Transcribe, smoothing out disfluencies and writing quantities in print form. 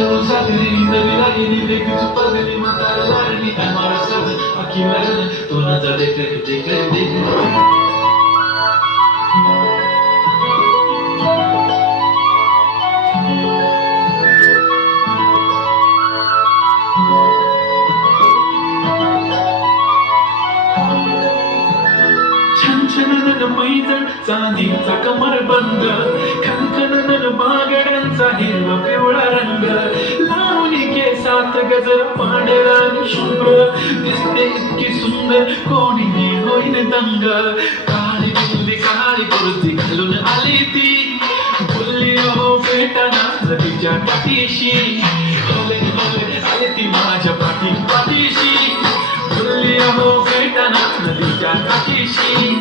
सागरी नवी लागली देखी चुपगली म्हातारा लागली आम्हाला साज आखी लागली तो नजर देख छनछनन मैजण चांदीचा कमरबंद खनखनन बागड्यांचा हिरवा पिवळा रंग लावणी केसात गजर पांढरा आणि शुभ्र दिसते इतकी सुंदर कोणीही होईन दंग काळी बिल्ली काळी कुर्ती घालून आली ती बोलली हो बेटाना नदीच्या काठीशी होले होले आली ती माझ्या पाठीशी बोलली हो बेटाना नदीच्या काठीशी